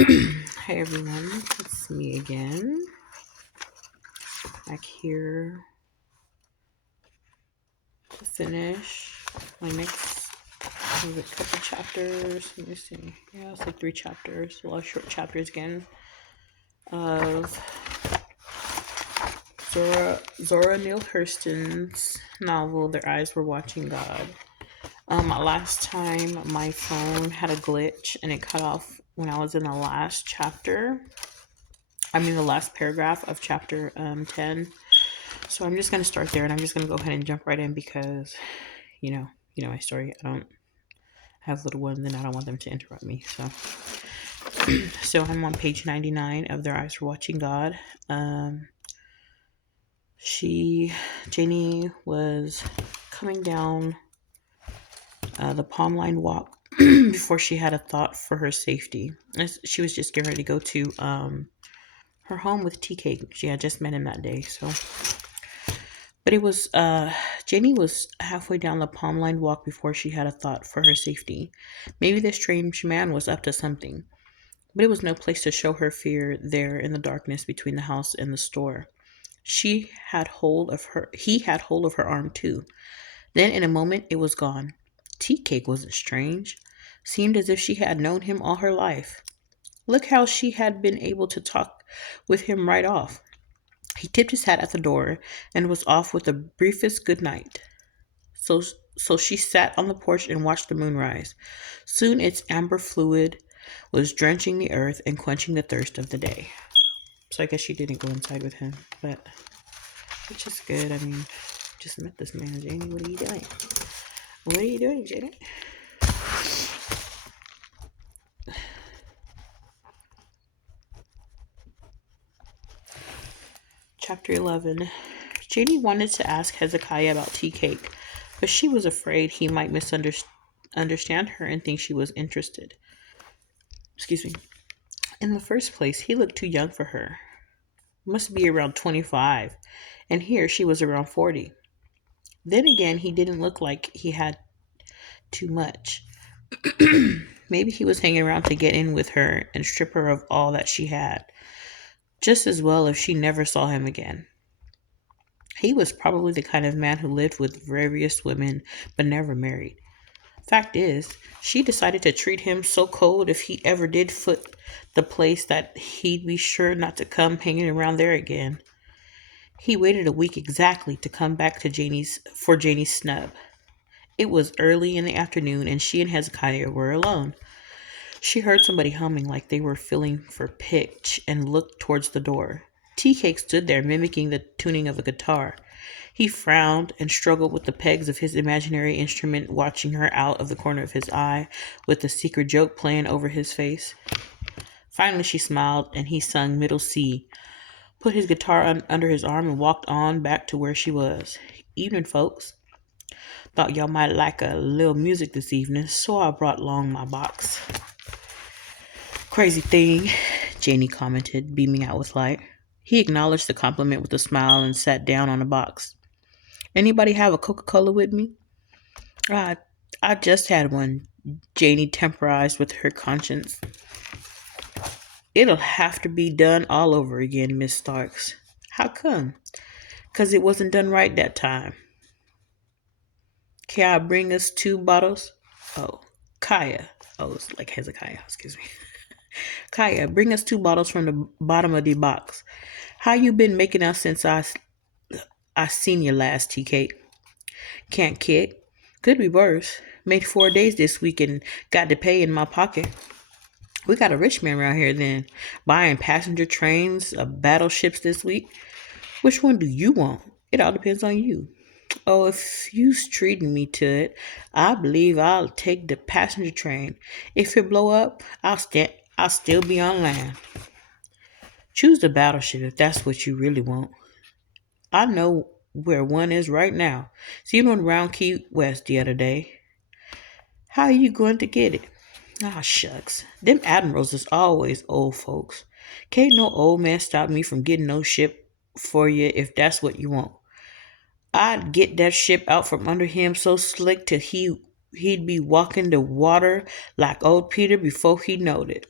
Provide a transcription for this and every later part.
Hi everyone, it's me again. Back here to finish my next couple chapters. Let me see. Yeah, it's like 3 chapters. A lot of short chapters again of Zora Neale Hurston's novel. Their eyes were watching God. Last time my phone had a glitch and it cut off when I was in the last chapter. The last paragraph of chapter 10. So I'm just gonna start there, and I'm just gonna go ahead and jump right in because, you know my story. I don't have little ones, and I don't want them to interrupt me. So I'm on page 99 of Their Eyes Were Watching God. Janie was coming down the palm line walk before she had a thought for her safety. She was just getting ready to go to her home with Tea Cake. She had just met him that day, so. But it was, Janie was halfway down the palm lined walk before she had a thought for her safety. Maybe this strange man was up to something, but it was no place to show her fear there in the darkness between the house and the store. He had hold of her arm too. Then in a moment it was gone. Tea Cake wasn't strange. Seemed as if she had known him all her life. Look how she had been able to talk with him right off. He tipped his hat at the door and was off with the briefest good night. So, so she sat on the porch and watched the moon rise. Soon its amber fluid was drenching the earth and quenching the thirst of the day. So I guess she didn't go inside with him, but which is good. Just met this man, Janie. What are you doing? What are you doing, Janie? Chapter 11. Janie wanted to ask Hezekiah about tea cake, but she was afraid he might misunderstand her and think she was interested. Excuse me. In the first place, he looked too young for her. Must be around 25, and here she was around 40. Then again, he didn't look like he had too much. Maybe he was hanging around to get in with her and strip her of all that she had. Just as well if she never saw him again. He was probably the kind of man who lived with various women but never married. Fact is, she decided to treat him so cold if he ever did foot the place that he'd be sure not to come hanging around there again. He waited a week exactly to come back to Janie's snub. It was early in the afternoon and she and Hezekiah were alone. She heard somebody humming like they were filling for pitch and looked towards the door. Tea Cake stood there mimicking the tuning of a guitar. He frowned and struggled with the pegs of his imaginary instrument, watching her out of the corner of his eye, with the secret joke playing over his face. Finally she smiled and he sung Middle C, put his guitar under his arm and walked on back to where she was. Evening, folks. Thought y'all might like a little music this evening, so I brought along my box. Crazy thing, Janie commented, beaming out with light. He acknowledged the compliment with a smile and sat down on the box. Anybody have a Coca-Cola with me? I, I just had one, Janie temporized with her conscience. It'll have to be done all over again, Miss Starks. How come? 'Cause it wasn't done right that time. Can I bring us 2 bottles? Oh, Kaya. Oh, it's like Hezekiah, excuse me. Kaya, bring us 2 bottles from the bottom of the box. How you been making out since I seen you last, Tea Cake? Can't kick. Could be worse. Made 4 days this week and got to pay in my pocket. We got a rich man around here then, buying passenger trains, battleships this week. Which one do you want? It all depends on you. Oh, if you's treating me to it, I believe I'll take the passenger train. If it blow up, I'll still be on land. Choose the battleship if that's what you really want. I know where one is right now. Seen one round Key West the other day. How are you going to get it? Ah, shucks. Them admirals is always old folks. Can't no old man stop me from getting no ship for you if that's what you want. I'd get that ship out from under him so slick till he'd be walking the water like old Peter before he knowed it.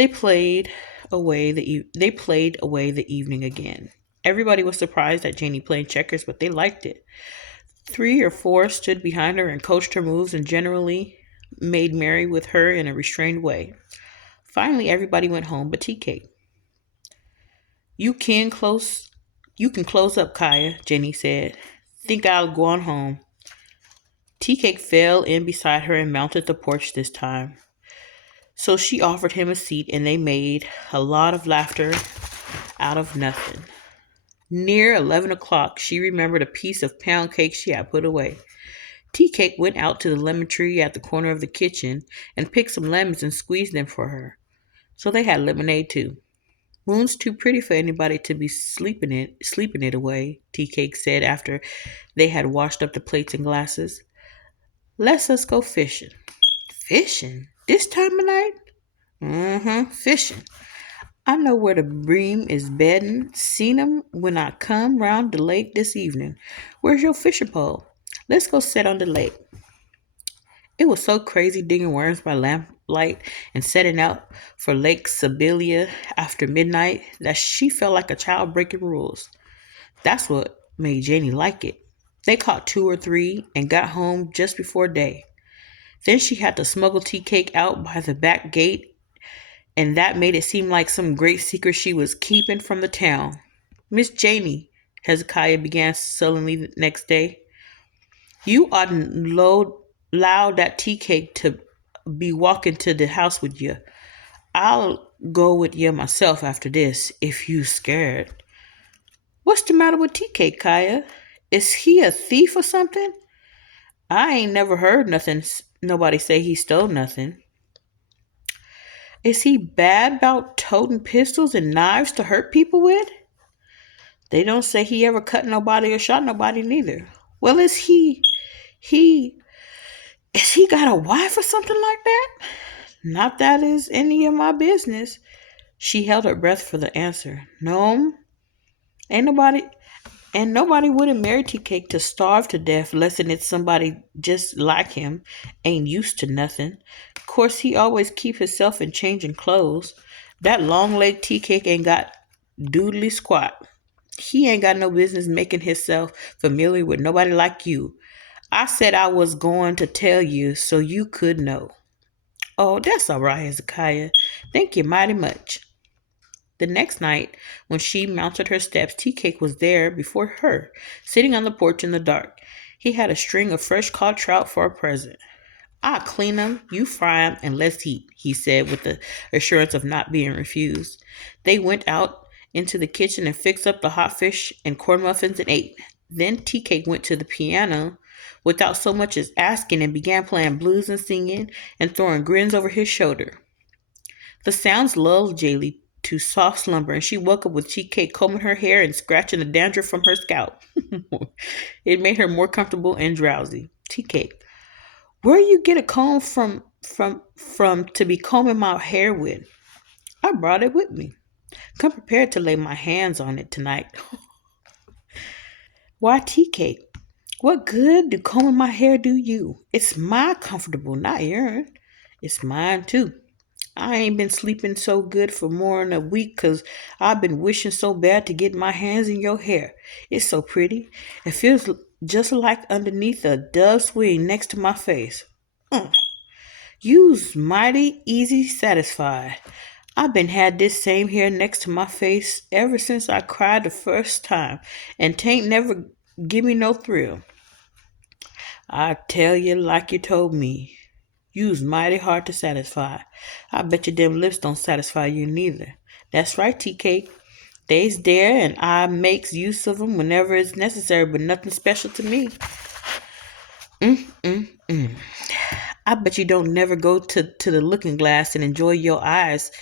They played away the evening again. Everybody was surprised at Janie playing checkers, but they liked it. Three or four stood behind her and coached her moves and generally made merry with her in a restrained way. Finally, everybody went home but TK. You can close you can close up, Kaya, Jenny said. Think I'll go on home. Tea Cake fell in beside her and mounted the porch this time. So she offered him a seat and they made a lot of laughter out of nothing. Near 11 o'clock, she remembered a piece of pound cake she had put away. Tea Cake went out to the lemon tree at the corner of the kitchen and picked some lemons and squeezed them for her. So they had lemonade too. Moon's too pretty for anybody to be sleeping it away, Tea Cake said after they had washed up the plates and glasses. Let's us go fishing. Fishing? This time of night? Fishing. I know where the bream is bedding. Seen 'em when I come round the lake this evening. Where's your fishing pole? Let's go sit on the lake. It was so crazy digging worms by lamplight and setting out for Lake Sibylla after midnight that she felt like a child breaking rules. That's what made Janie like it. They caught two or three and got home just before day. Then she had to smuggle Tea Cake out by the back gate, and that made it seem like some great secret she was keeping from the town. Miss Janie, Hezekiah began sullenly the next day, you oughtn't allow that tea cake to be walking to the house with you. I'll go with you myself after this, if you scared. What's the matter with tea cake, Kaya? Is he a thief or something? I ain't never heard nobody say he stole nothing. Is he bad about toting pistols and knives to hurt people with? They don't say he ever cut nobody or shot nobody neither. Well, he is he got a wife or something like that? Not that is any of my business. She held her breath for the answer. No, ain't nobody, and nobody wouldn't marry Tea Cake to starve to death, less than it's somebody just like him, ain't used to nothing. Of course, he always keep himself in changing clothes. That long leg Tea Cake ain't got doodly squat. He ain't got no business making himself familiar with nobody like you. I said I was going to tell you so you could know. Oh, that's all right, Hezekiah. Thank you mighty much. The next night, when she mounted her steps, Tea Cake was there before her, sitting on the porch in the dark. He had a string of fresh caught trout for a present. I'll clean 'em, you fry 'em, and let's eat, he said with the assurance of not being refused. They went out into the kitchen and fixed up the hot fish and corn muffins and ate. Then Tea Cake went to the piano without so much as asking and began playing blues and singing and throwing grins over his shoulder. The sounds lulled Jaylee to soft slumber, and she woke up with Tea Cake combing her hair and scratching the dandruff from her scalp. It made her more comfortable and drowsy. Tea Cake, where you get a comb from to be combing my hair with? I brought it with me. Come prepared to lay my hands on it tonight. Why, Tea Cake? What good do combing my hair do you? It's my comfortable, not yours. It's mine too. I ain't been sleeping so good for more than a week 'cause I've been wishing so bad to get my hands in your hair. It's so pretty. It feels just like underneath a dove's wing next to my face. You's mighty easy satisfied. I've been had this same hair next to my face ever since I cried the first time, and 'tain't never give me no thrill. I tell you like you told me. You's mighty hard to satisfy. I bet you them lips don't satisfy you neither. That's right, Tea Cake. They's there, and I makes use of 'em whenever it's necessary, but nothing special to me. I bet you don't never go to the looking glass and enjoy your eyes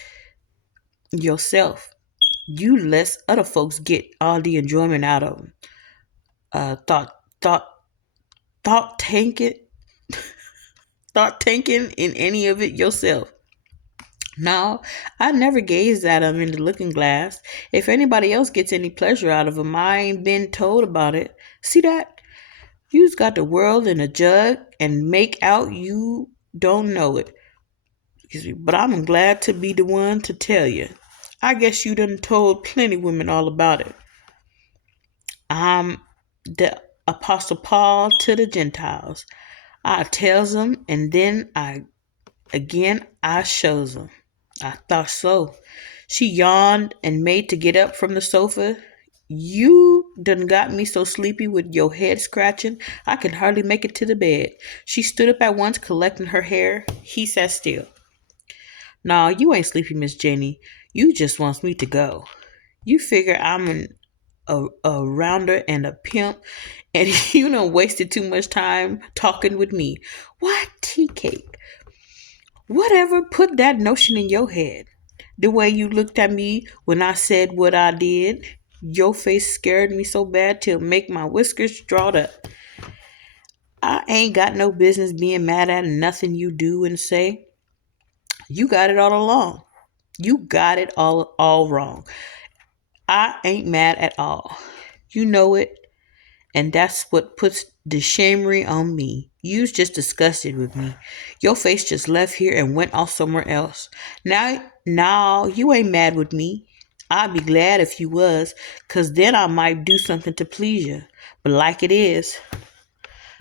yourself. You lets other folks get all the enjoyment out of 'em. Thought, thought, thought tanking, thought tanking in any of it yourself. No, I never gazed at 'em in the looking glass. If anybody else gets any pleasure out of 'em, I ain't been told about it. See that? You's got the world in a jug and make out you don't know it. Excuse me, but I'm glad to be the one to tell you. I guess you done told plenty women all about it. I'm the Apostle Paul to the Gentiles. I tells them, and then I shows them. I thought so. She yawned and made to get up from the sofa. You done got me so sleepy with your head scratching, I could hardly make it to the bed. She stood up at once, collecting her hair. He sat still. Nah, you ain't sleepy, Miss Janie. You just wants me to go. You figure a rounder and a pimp, and you done wasted too much time talking with me. What, tea cake? Whatever put that notion in your head? The way you looked at me when I said what I did, your face scared me so bad till make my whiskers drawed up. I ain't got no business being mad at nothing you do and say. You got it all along. You got it all wrong. I ain't mad at all. You know it, and that's what puts the shamery on me. You's just disgusted with me. Your face just left here and went off somewhere else. Now you ain't mad with me. I'd be glad if you was, 'cause then I might do something to please you. But like it is,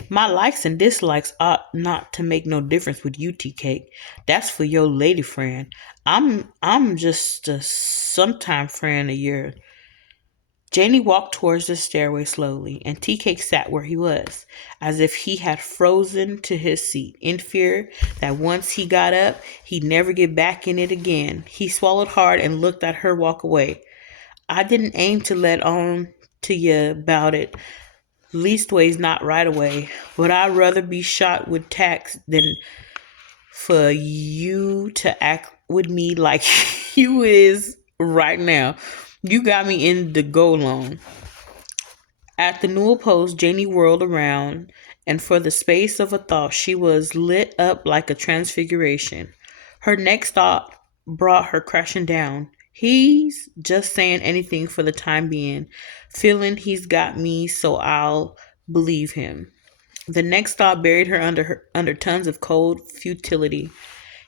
my likes and dislikes ought not to make no difference with you, Tea Cake. That's for your lady friend. I'm just a sometime friend of yours. Janie walked towards the stairway slowly, and Tea Cake sat where he was, as if he had frozen to his seat, in fear that once he got up, he'd never get back in it again. He swallowed hard and looked at her walk away. I didn't aim to let on to you about it, leastways not right away, but I'd rather be shot with tacks than for you to act with me like you is right now. You got me in the go long. At the newel post, Janie whirled around, and for the space of a thought, she was lit up like a transfiguration. Her next thought brought her crashing down. He's just saying anything for the time being, feeling he's got me, so I'll believe him. The next thought buried her under tons of cold futility.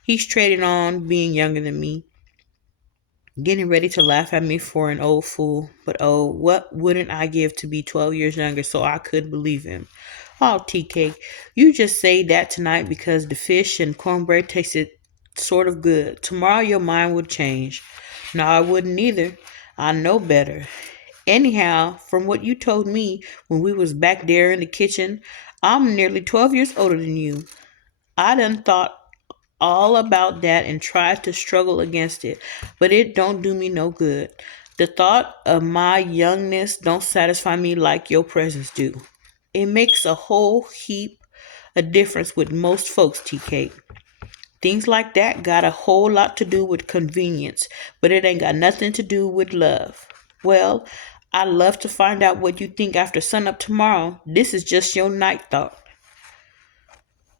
He's trading on being younger than me, getting ready to laugh at me for an old fool. But oh, what wouldn't I give to be 12 years younger so I could believe him? Oh, tea cake, you just say that tonight because the fish and cornbread tasted sort of good. Tomorrow your mind would change. No, I wouldn't either. I know better. Anyhow, from what you told me when we was back there in the kitchen, I'm nearly 12 years older than you. I done thought all about that and tried to struggle against it, but it don't do me no good. The thought of my youngness don't satisfy me like your presence do. It makes a whole heap of difference with most folks, TK. Things like that got a whole lot to do with convenience, but it ain't got nothing to do with love. Well, I'd love to find out what you think after sunup tomorrow. This is just your night thought.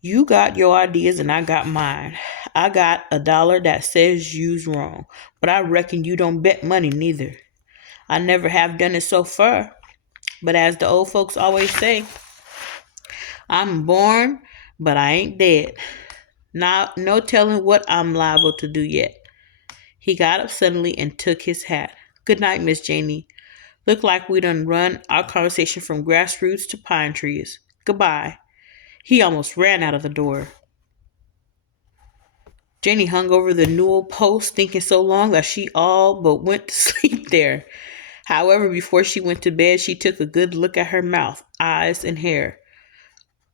You got your ideas and I got mine. I got $1 that says you's wrong, but I reckon you don't bet money neither. I never have done it so far, but as the old folks always say, I'm born, but I ain't dead. Now, no telling what I'm liable to do yet. He got up suddenly and took his hat. Good night, Miss Janie. Look like we done run our conversation from grassroots to pine trees. Goodbye. He almost ran out of the door. Janie hung over the newel post, thinking so long that she all but went to sleep there. However, before she went to bed, she took a good look at her mouth, eyes, and hair.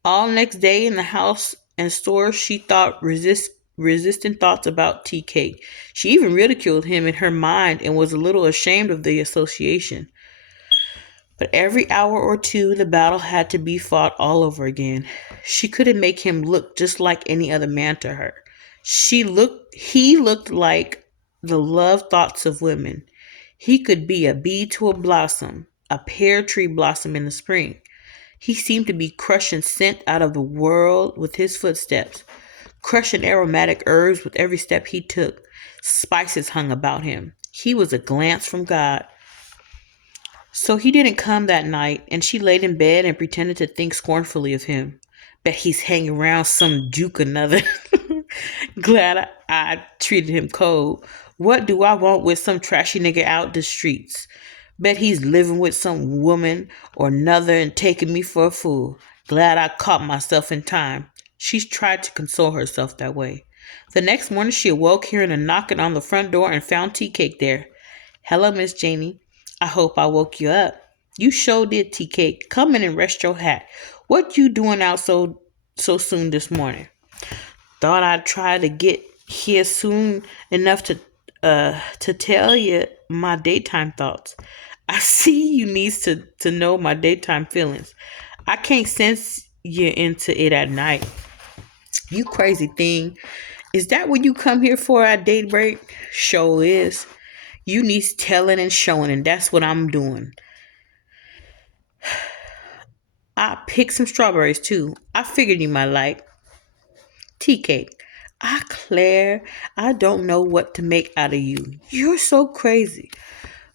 All next day in the house and store, she thought resistant thoughts about tea cake. She even ridiculed him in her mind and was a little ashamed of the association. But every hour or two, the battle had to be fought all over again. She couldn't make him look just like any other man to her. He looked like the love thoughts of women. He could be a bee to a blossom, a pear tree blossom in the spring. He seemed to be crushing scent out of the world with his footsteps, crushing aromatic herbs with every step he took. Spices hung about him. He was a glance from God. So he didn't come that night, and she laid in bed and pretended to think scornfully of him. Bet he's hanging around some juke another. Glad I treated him cold. What do I want with some trashy nigga out the streets? Bet he's living with some woman or another and taking me for a fool. Glad I caught myself in time. She tried to console herself that way. The next morning she awoke hearing a knocking on the front door and found tea cake there. Hello, Miss Janie. I hope I woke you up. You sure did, tea cake. Come in and rest your hat. What you doing out so soon this morning? Thought I'd try to get here soon enough to tell you my daytime thoughts. I see you needs to know my daytime feelings. I can't sense you into it at night. You crazy thing. Is that what you come here for at daybreak? Sure is. You needs telling and showing, and that's what I'm doing. I picked some strawberries too. I figured you might like tea cake. Ah, Claire, I don't know what to make out of you. You're so crazy.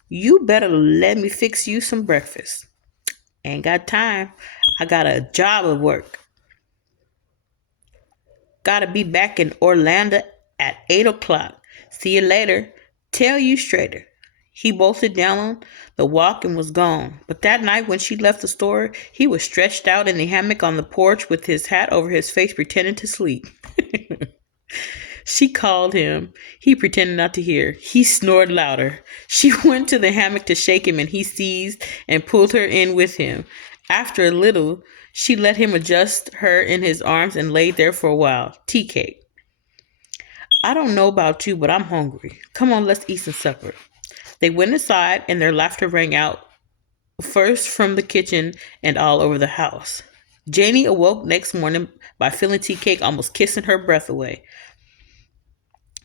You better let me fix you some breakfast. Ain't got time. I got a job at work. Gotta be back in Orlando at 8 o'clock. See you later. Tell you straighter. He bolted down the walk and was gone. But that night when she left the store, he was stretched out in the hammock on the porch with his hat over his face pretending to sleep. She called him. He pretended not to hear. He snored louder. She went to the hammock to shake him, and he seized and pulled her in with him. After a little, she let him adjust her in his arms and laid there for a while. Tea cake. I don't know about you, but I'm hungry. Come on, let's eat some supper. They went inside, and their laughter rang out first from the kitchen and all over the house. Janie awoke next morning by feeling tea cake almost kissing her breath away,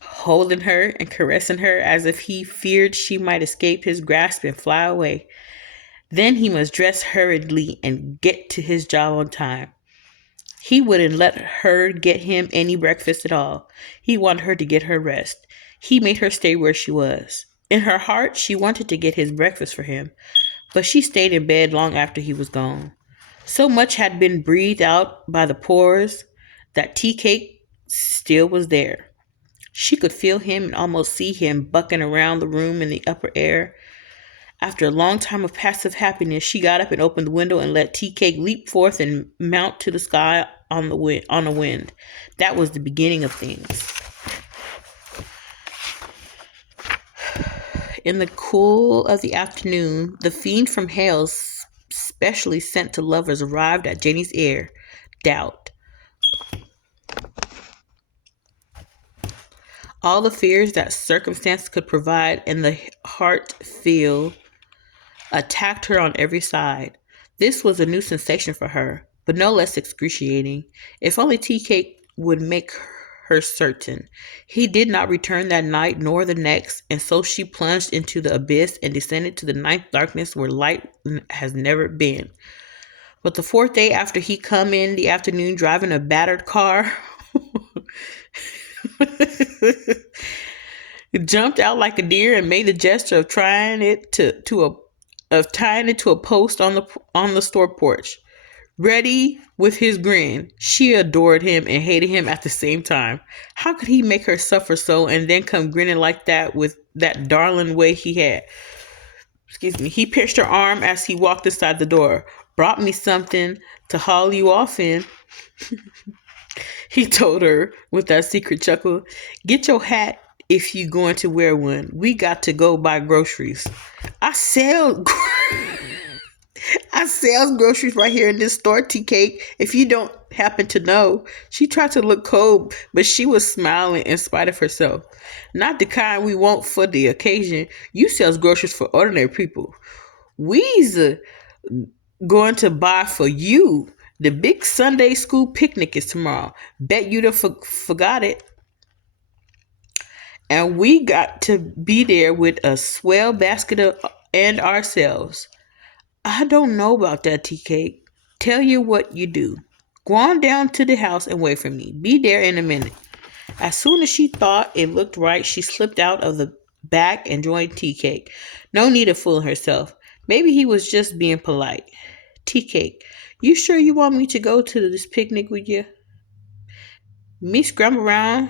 holding her and caressing her as if he feared she might escape his grasp and fly away. Then he must dress hurriedly and get to his job on time. He wouldn't let her get him any breakfast at all. He wanted her to get her rest. He made her stay where she was. In her heart, she wanted to get his breakfast for him, but she stayed in bed long after he was gone. So much had been breathed out by the pores that tea cake still was there. She could feel him and almost see him bucking around the room in the upper air. After a long time of passive happiness, she got up and opened the window and let tea cake leap forth and mount to the sky on the wind. That was the beginning of things. In the cool of the afternoon, the fiend from hell, specially sent to lovers, arrived at Janie's ear. Doubt. All the fears that circumstance could provide and the heart feel attacked her on every side. This was a new sensation for her, but no less excruciating. If only tea cake would make her certain. He did not return that night nor the next, and so she plunged into the abyss and descended to the ninth darkness where light has never been. But the fourth day after he come in the afternoon driving a battered car, jumped out like a deer and made the gesture of tying it to a post on the store porch. Ready with his grin, she adored him and hated him at the same time. How could he make her suffer so and then come grinning like that with that darling way he had? Excuse me. He pinched her arm as he walked inside the door. Brought me something to haul you off in. He told her with that secret chuckle. Get your hat if you going to wear one. We got to go buy groceries. I sell I sells groceries right here in this store, tea cake. If you don't happen to know. She tried to look cold, but she was smiling in spite of herself. Not the kind we want for the occasion. You sells groceries for ordinary people. We's going to buy for you. The big Sunday school picnic is tomorrow. Bet you done forgot it. And we got to be there with a swell basket and ourselves. I don't know about that, tea cake. Tell you what you do. Go on down to the house and wait for me. Be there in a minute. As soon as she thought it looked right, she slipped out of the back and joined tea cake. No need of fooling herself. Maybe he was just being polite. Tea cake, you sure you want me to go to this picnic with you? Me scramble around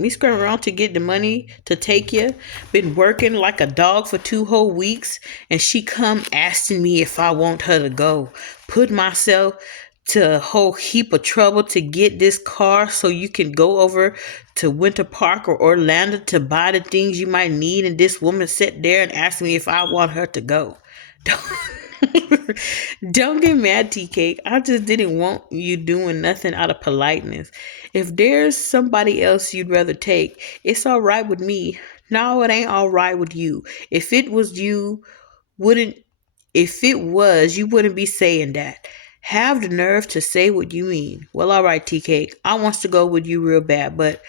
Me scrambling around to get the money to take you. Been working like a dog for 2 whole weeks, and she come asking me if I want her to go. Put myself to a whole heap of trouble to get this car so you can go over to Winter Park or Orlando to buy the things you might need, and this woman sat there and asked me if I want her to go. Don't get mad, Tea Cake. I just didn't want you doing nothing out of politeness. If there's somebody else you'd rather take, it's all right with me. No, it ain't all right with you. If it was you, wouldn't if it was, you wouldn't be saying that. Have the nerve to say what you mean. Well, all right, Tea Cake. I wants to go with you real bad, but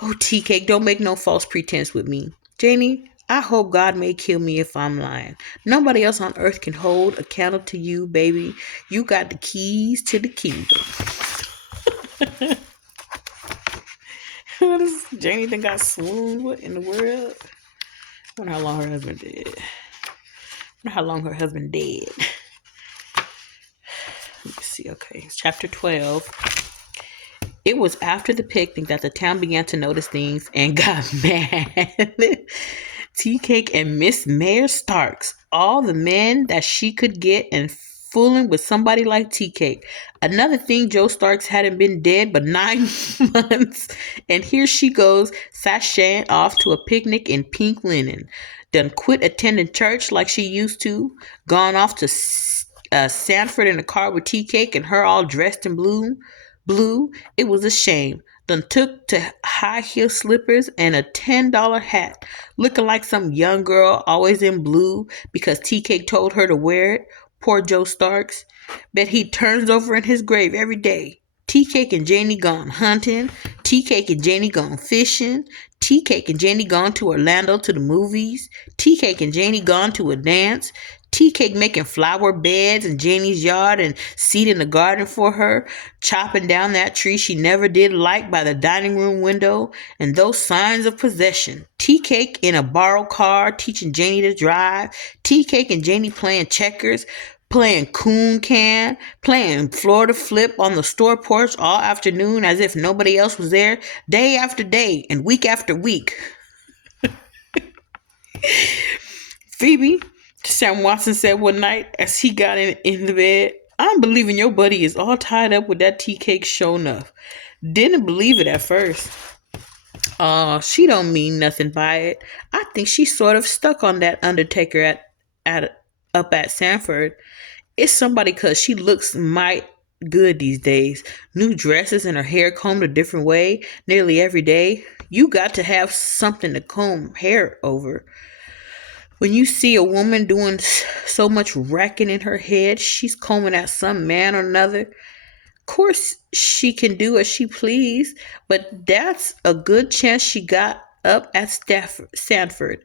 oh, Tea Cake, don't make no false pretense with me. Janie, I hope God may kill me if I'm lying. Nobody else on earth can hold a candle to you, baby. You got the keys to the kingdom. What is Janie then got swooned? What in the world? I wonder how long her husband did. I wonder how long her husband dead. Let me see. Okay, chapter 12. It was after the picnic that the town began to notice things and got mad. Tea Cake and Miss Mayor Starks, all the men that she could get, and fooling with somebody like Tea Cake. Another thing, Joe Starks hadn't been dead but 9 months, and here she goes, sashaying off to a picnic in pink linen. Done quit attending church like she used to, gone off to Sanford in a car with Tea Cake and her all dressed in blue. Blue, it was a shame. Done took to high heel slippers and a $10 hat, looking like some young girl always in blue because Tea Cake told her to wear it. Poor Joe Starks. Bet he turns over in his grave every day. Tea Cake and Janie gone hunting. Tea Cake and Janie gone fishing. Tea Cake and Janie gone to Orlando to the movies. Tea Cake and Janie gone to a dance. Tea Cake making flower beds in Janie's yard and seed in the garden for her, chopping down that tree she never did like by the dining room window, and those signs of possession. Tea Cake in a borrowed car teaching Janie to drive. Tea Cake and Janie playing checkers, playing coon can, playing Florida flip on the store porch all afternoon as if nobody else was there, day after day and week after week. Phoebe, Sam Watson said one night as he got in the bed, I'm believing your buddy is all tied up with that tea cake show enough. Didn't believe it at first. She don't mean nothing by it. I think she's sort of stuck on that undertaker at up at Sanford. It's somebody cause she looks might good these days. New dresses and her hair combed a different way nearly every day. You got to have something to comb hair over. When you see a woman doing so much racking in her head, she's combing at some man or another. Of course, she can do as she please, but that's a good chance she got up at Sanford.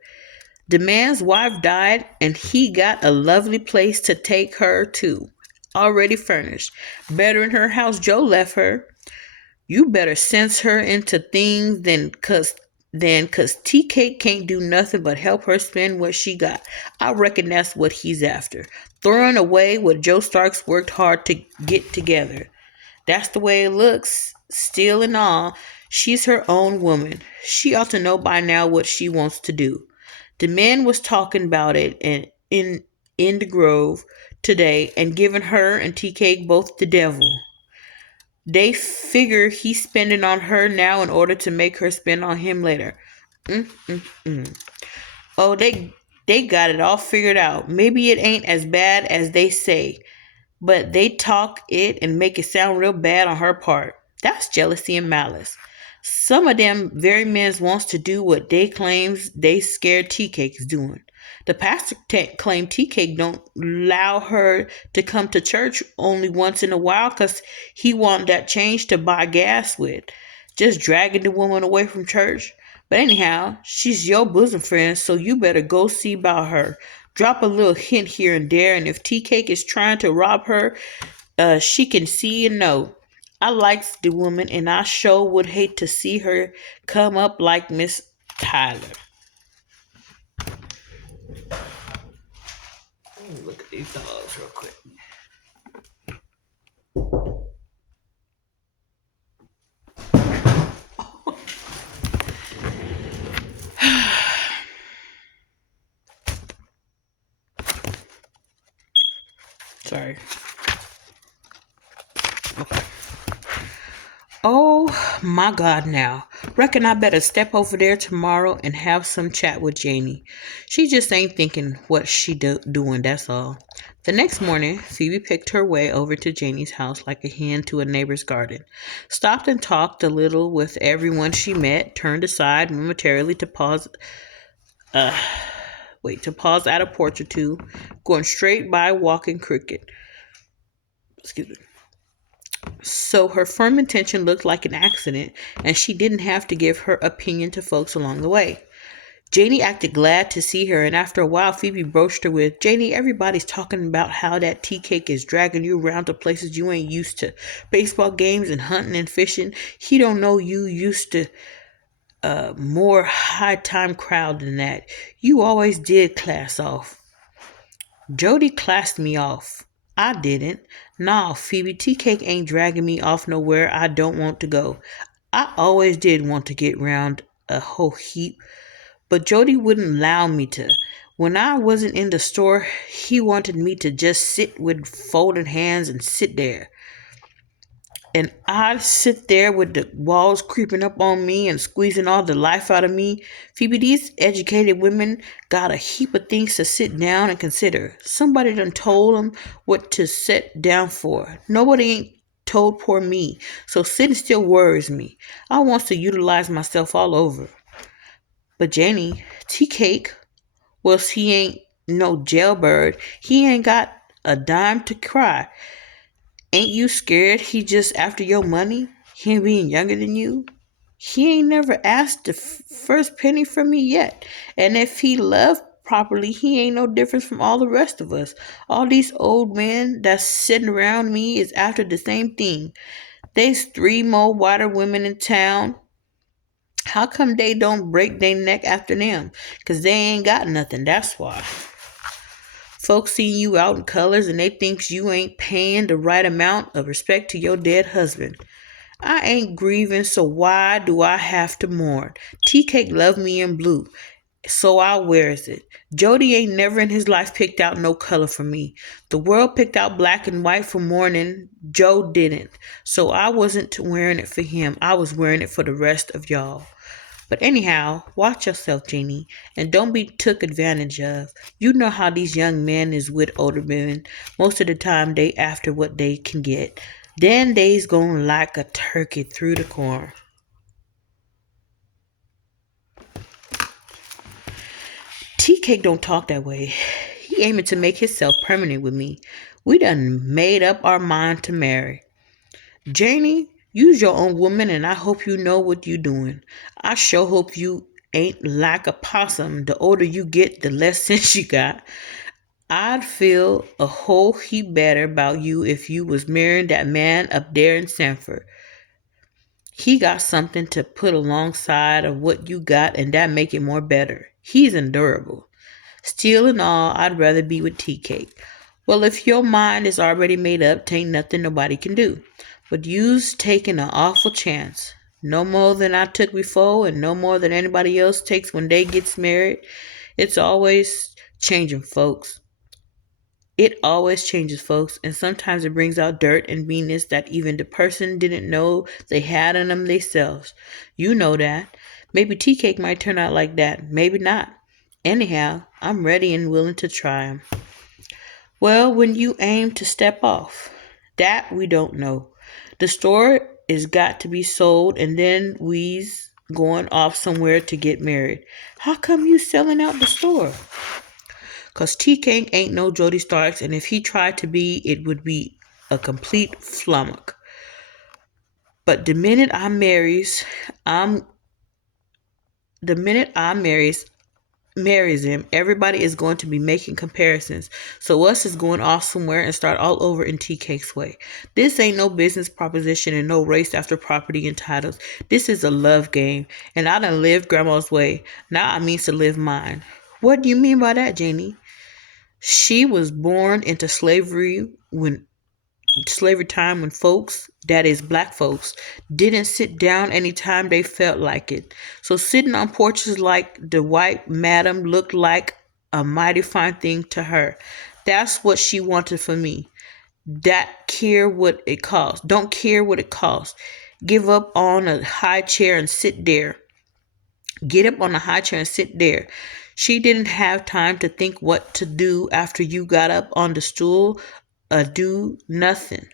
The man's wife died, and he got a lovely place to take her to, already furnished. Better in her house Joe left her. You better sense her into things than cause Tea Cake can't do nothing but help her spend what she got. I reckon that's what he's after. Throwing away what Joe Starks worked hard to get together. That's the way it looks. Still and all, she's her own woman. She ought to know by now what she wants to do. The man was talking about it in the Grove today and giving her and Tea Cake both the devil. They figure he's spending on her now in order to make her spend on him later. Mm-mm-mm. Oh, they got it all figured out. Maybe it ain't as bad as they say, but they talk it and make it sound real bad on her part. That's jealousy and malice. Some of them very men wants to do what they claims they scared Tea Cake is doing. The pastor claim Tea Cake don't allow her to come to church only once in a while because he want that change to buy gas with. Just dragging the woman away from church. But anyhow, she's your bosom friend, so you better go see about her. Drop a little hint here and there, and if Tea Cake is trying to rob her, she can see and know. I likes the woman, and I sure would hate to see her come up like Miss Tyler. Let me look at these dogs real quick. Sorry. Okay. Oh my God, now. Reckon I better step over there tomorrow and have some chat with Janie. She just ain't thinking what she doing, that's all. The next morning, Phoebe picked her way over to Janie's house like a hen to a neighbor's garden. Stopped and talked a little with everyone she met, turned aside momentarily uh, to pause at a porch or two, going straight by walking crooked. Excuse me. So her firm intention looked like an accident, and she didn't have to give her opinion to folks along the way. Janie acted glad to see her, and after a while, Phoebe broached her with, "Janie, everybody's talking about how that tea cake is dragging you around to places you ain't used to. Baseball games and hunting and fishing. He don't know you used to a more high time crowd than that. You always did class off." Jody classed me off. I didn't. Nah, Phoebe, tea cake ain't dragging me off nowhere I don't want to go. I always did want to get round a whole heap, but Jody wouldn't allow me to. When I wasn't in the store, he wanted me to just sit with folded hands and sit there. And I'd sit there with the walls creeping up on me and squeezing all the life out of me. Phoebe, these educated women got a heap of things to sit down and consider. Somebody done told them what to sit down for. Nobody ain't told poor me, so sitting still worries me. I wants to utilize myself all over. But Janie, tea cake, well, he ain't no jailbird. He ain't got a dime to cry. Ain't you scared he just after your money? Him being younger than you? He ain't never asked the first penny from me yet. And if he loved properly, he ain't no difference from all the rest of us. All these old men that's sitting around me is after the same thing. There's three more whiter women in town. How come they don't break their neck after them? 'Cause they ain't got nothing, that's why. Folks see you out in colors and they thinks you ain't paying the right amount of respect to your dead husband. I ain't grieving, so why do I have to mourn? Tea Cake loved me in blue, so I wears it. Jody ain't never in his life picked out no color for me. The world picked out black and white for mourning. Joe didn't. So I wasn't wearing it for him. I was wearing it for the rest of y'all. But anyhow, watch yourself, Jeannie, and don't be took advantage of. You know how these young men is with older men. Most of the time, they after what they can get. Then they's going like a turkey through the corn. Tea Cake don't talk that way. He aiming to make himself permanent with me. We done made up our mind to marry. Janie, you's your own woman, and I hope you know what you doing. I sure hope you ain't like a possum. The older you get, the less sense you got. I'd feel a whole heap better about you if you was marrying that man up there in Sanford. He got something to put alongside of what you got, and that make it more better. He's endurable. Still and all, I'd rather be with tea cake. Well, if your mind is already made up, tain't nothing nobody can do. But you's taking an awful chance. No more than I took before, and no more than anybody else takes when they gets married. It's always changing, folks. It always changes, folks, and sometimes it brings out dirt and meanness that even the person didn't know they had in them themselves. You know that. Maybe tea cake might turn out like that. Maybe not. Anyhow, I'm ready and willing to try 'em. Well, when you aim to step off, that we don't know. The store is got to be sold, and then we's going off somewhere to get married. How come you selling out the store? 'Cause T King ain't no Jody Starks, and if he tried to be, it would be a complete flummock. But I'm the minute I marries him, everybody is going to be making comparisons. So us is going off somewhere and start all over in Tea Cake's way. This ain't no business proposition and no race after property and titles. This is a love game, and I done lived grandma's way. Now I means to live mine. What do you mean by that, Janie? She was born into slavery time when folks, that is black folks, didn't sit down anytime they felt like it. So sitting on porches like the white madam looked like a mighty fine thing to her. That's what she wanted for me. That care what it costs. Don't care what it costs. Give up on a high chair and sit there. Get up on a high chair and sit there. She didn't have time to think what to do after you got up on the stool. Do nothing.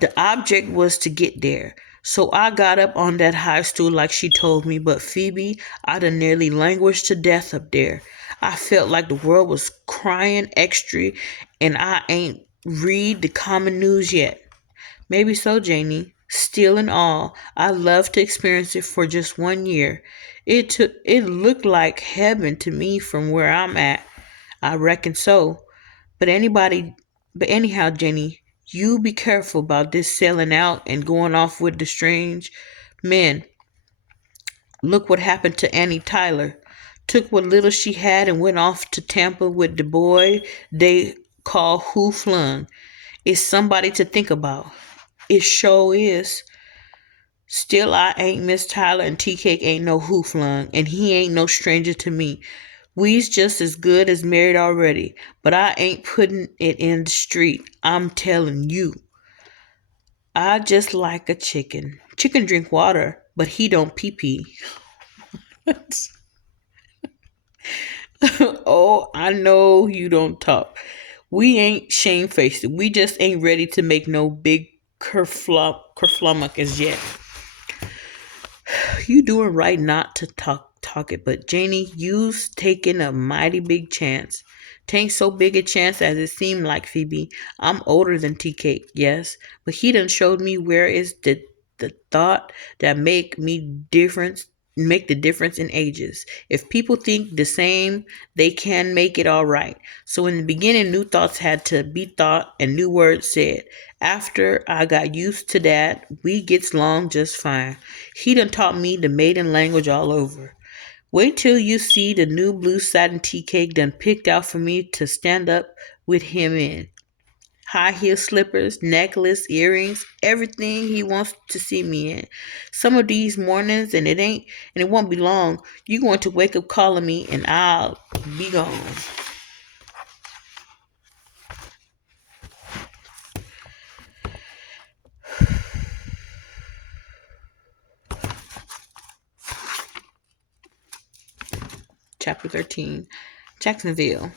The object was to get there. So I got up on that high stool like she told me, but Phoebe, I'd have nearly languished to death up there. I felt like the world was crying extra, and I ain't read the common news yet. Maybe so, Janie. Still and all, I love to experience it for just 1 year. It looked like heaven to me from where I'm at. I reckon so. But anybody, but anyhow, Jenny, you be careful about this selling out and going off with the strange men. Look what happened to Annie Tyler. Took what little she had and went off to Tampa with the boy they call Who Flung. It's somebody to think about. It sure is. Still, I ain't Miss Tyler, and Tea Cake ain't no Who Flung, and he ain't no stranger to me. We's just as good as married already, but I ain't putting it in the street. I'm telling you. I just like a chicken. Chicken drink water, but he don't pee pee. Oh, I know you don't talk. We ain't shamefaced. We just ain't ready to make no big kerflummock yet. You doing right not to talk it, but Janie, you's taking a mighty big chance. Tain't so big a chance as it seemed like, Phoebe. I'm older than Tea Cake, yes, but he done showed me where is the thought that make the difference in ages. If people think the same, they can make it all right. So in the beginning, new thoughts had to be thought and new words said. After I got used to that, we gets along just fine. He done taught me the maiden language all over. Wait till you see the new blue satin tea cake done picked out for me to stand up with him in. High heel slippers, necklace, earrings, everything he wants to see me in. Some of these mornings, and it won't be long, you're going to wake up calling me and I'll be gone. Chapter 13. Jacksonville.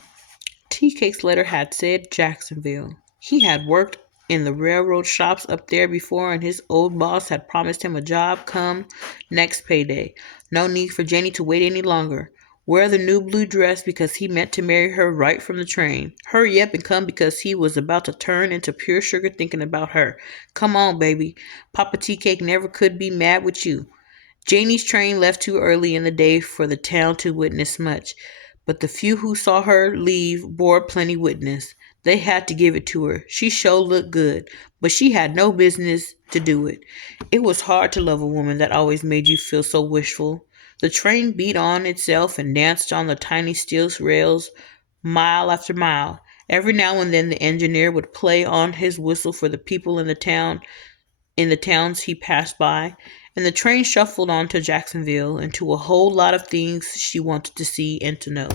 Tea Cake's letter had said Jacksonville. He had worked in the railroad shops up there before, and his old boss had promised him a job come next payday. No need for Jenny to wait any longer. Wear the new blue dress because he meant to marry her right from the train. Hurry up and come because he was about to turn into pure sugar thinking about her. Come on, baby. Papa Tea Cake never could be mad with you. Janie's train left too early in the day for the town to witness much, but the few who saw her leave bore plenty witness. They had to give it to her. She sure looked good, but she had no business to do it. It was hard to love a woman that always made you feel so wishful. The train beat on itself and danced on the tiny steel rails mile after mile. Every now and then the engineer would play on his whistle for the people in the towns he passed by, and the train shuffled on to Jacksonville and to a whole lot of things she wanted to see and to know.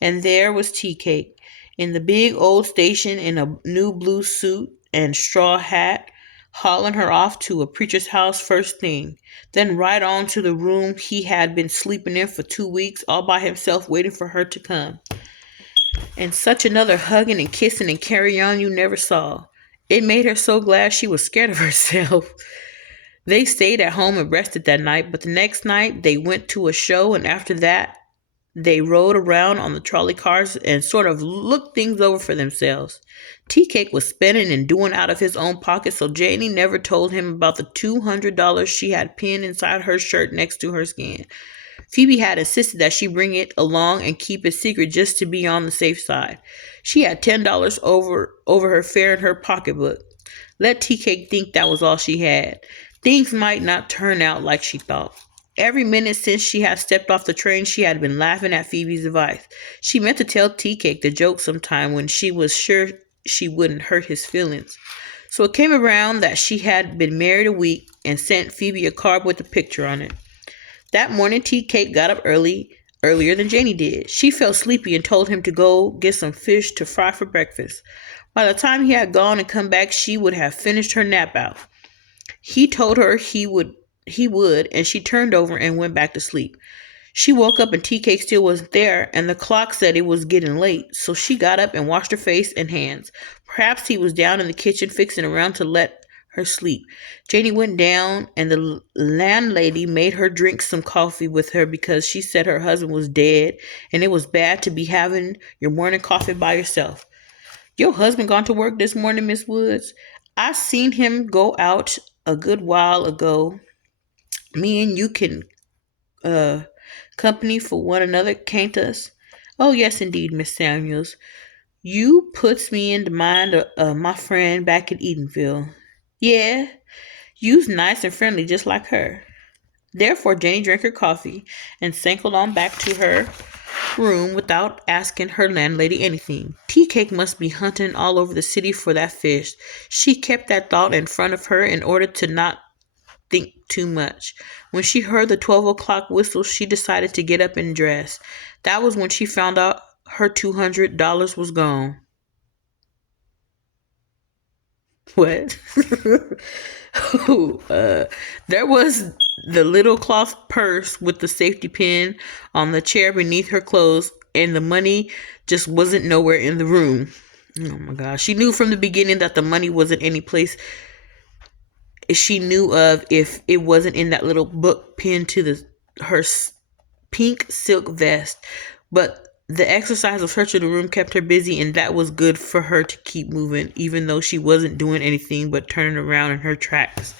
And there was Tea Cake in the big old station in a new blue suit and straw hat, hauling her off to a preacher's house first thing, then right on to the room he had been sleeping in for 2 weeks all by himself waiting for her to come. And such another hugging and kissing and carry on you never saw. It made her so glad she was scared of herself. They stayed at home and rested that night, but the next night they went to a show, and after that they rode around on the trolley cars and sort of looked things over for themselves. Tea Cake was spending and doing out of his own pocket, so Janie never told him about the $200 she had pinned inside her shirt next to her skin. Phoebe had insisted that she bring it along and keep it secret just to be on the safe side. She had $10 over her fare in her pocketbook. Let Tea Cake think that was all she had. Things might not turn out like she thought. Every minute since she had stepped off the train, she had been laughing at Phoebe's advice. She meant to tell Tea Cake the joke sometime when she was sure she wouldn't hurt his feelings. So it came around that she had been married a week and sent Phoebe a card with a picture on it. That morning, Tea Cake got up early earlier than Janie did. She felt sleepy and told him to go get some fish to fry for breakfast. By the time he had gone and come back, she would have finished her nap out. He told her he would, and she turned over and went back to sleep. She woke up and tea cake still wasn't there, and the clock said it was getting late, so she got up and washed her face and hands. Perhaps he was down in the kitchen fixing around to let her sleep. Janie went down, and the landlady made her drink some coffee with her because she said her husband was dead, and it was bad to be having your morning coffee by yourself. Your husband gone to work this morning, Miss Woods? I seen him go out a good while ago. Me and you can uh company for one another, can't us? Oh yes, indeed, Miss Samuels. You puts me in the mind of my friend back in Edenville. Yeah, you's nice and friendly just like her. Therefore, Jenny drank her coffee and sank on back to her room without asking her landlady anything. Tea Cake must be hunting all over the city for that fish. She kept that thought in front of her in order to not think too much. When she heard the 12 o'clock whistle, she decided to get up and dress. That was when she found out her $200 was gone. What? There was the little cloth purse with the safety pin on the chair beneath her clothes, and the money just wasn't nowhere in the room. Oh my gosh. She knew from the beginning that the money wasn't any place she knew of if it wasn't in that little book pinned to her pink silk vest. But the exercise of searching the room kept her busy, and that was good for her to keep moving, even though she wasn't doing anything but turning around in her tracks.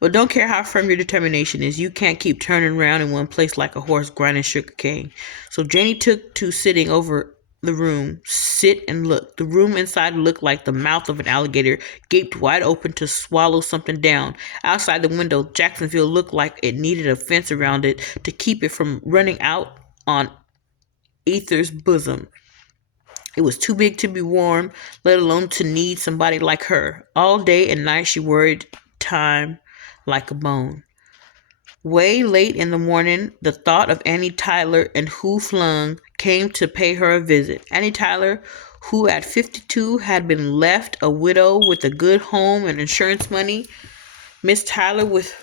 But don't care how firm your determination is, you can't keep turning around in one place like a horse grinding sugarcane. So Janie took to sitting over the room. Sit and look. The room inside looked like the mouth of an alligator, gaped wide open to swallow something down. Outside the window, Jacksonville looked like it needed a fence around it to keep it from running out on Ether's bosom. It was too big to be warm, let alone to need somebody like her. All day and night she worried time like a bone. Way late in the morning, the thought of Annie Tyler and Who Flung came to pay her a visit. Annie Tyler, who at 52 had been left a widow with a good home and insurance money. Miss Tyler with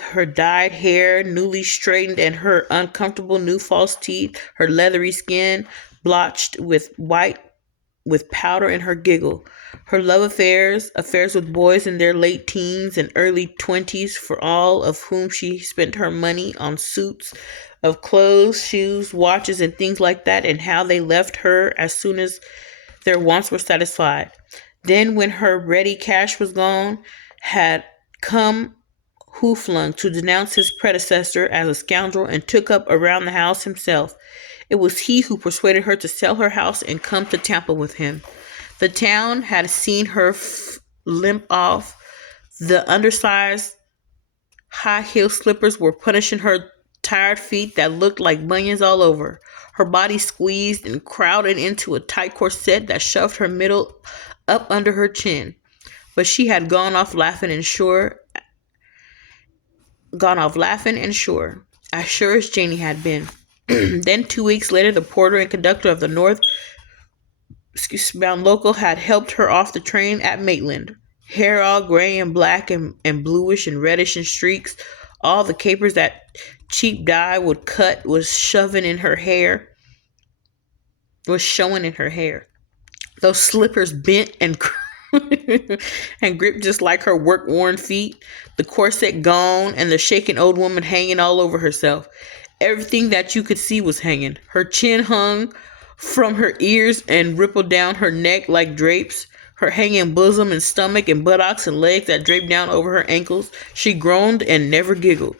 her dyed hair, newly straightened, and her uncomfortable new false teeth, her leathery skin blotched with white with powder in her giggle. Her love affairs with boys in their late teens and early 20s, for all of whom she spent her money on suits of clothes, shoes, watches, and things like that, and how they left her as soon as their wants were satisfied. Then, when her ready cash was gone, had come Hooflung to denounce his predecessor as a scoundrel and took up around the house himself. It was he who persuaded her to sell her house and come to Tampa with him. The town had seen her limp off. The undersized high heel slippers were punishing her tired feet that looked like bunions all over. Her body squeezed and crowded into a tight corset that shoved her middle up under her chin. But she had gone off laughing and sure, as sure as Janie had been. Then 2 weeks later, the porter and conductor of the north-bound local had helped her off the train at Maitland. Hair all gray and black and bluish and reddish in streaks. All the capers that cheap dye would cut was showing in her hair. Those slippers bent and and gripped just like her work-worn feet. The corset gone and the shaken old woman hanging all over herself. Everything that you could see was hanging. Her chin hung from her ears and rippled down her neck like drapes. Her hanging bosom and stomach and buttocks and legs that draped down over her ankles. She groaned and never giggled.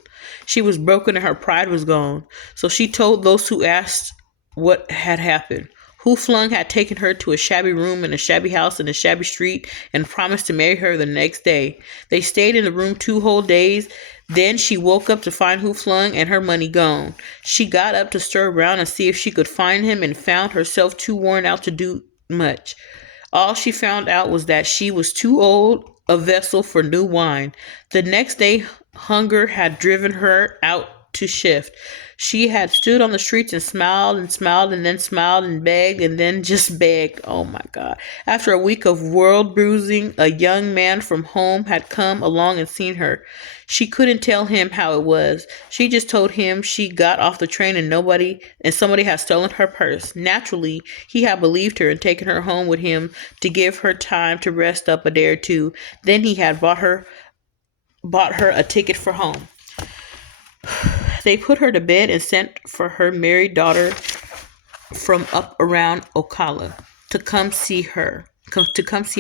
She was broken and her pride was gone. So she told those who asked what had happened. Hooflung had taken her to a shabby room in a shabby house in a shabby street and promised to marry her the next day. They stayed in the room 2 whole days. Then she woke up to find Hooflung and her money gone. She got up to stir around and see if she could find him and found herself too worn out to do much. All she found out was that she was too old a vessel for new wine. The next day, hunger had driven her out to shift. She had stood on the streets and smiled and then smiled and begged and then just begged. Oh my God. After a week of world bruising, a young man from home had come along and seen her. She couldn't tell him how it was. She just told him she got off the train and somebody had stolen her purse. Naturally, he had believed her and taken her home with him to give her time to rest up a day or two. Then he had bought her a ticket for home. They put her to bed and sent for her married daughter from up around Ocala to come see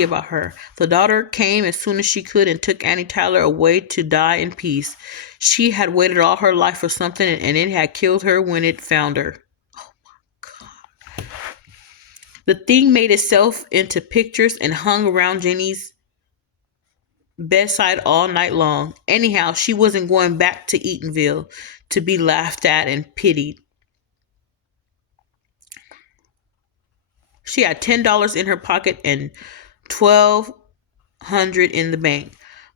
about her. The daughter came as soon as she could and took Annie Tyler away to die in peace. She had waited all her life for something and it had killed her when it found her. The thing made itself into pictures and hung around Jenny's bedside all night long. Anyhow, she wasn't going back to Eatonville to be laughed at and pitied. She had $10 in her pocket and $1,200 in the bank.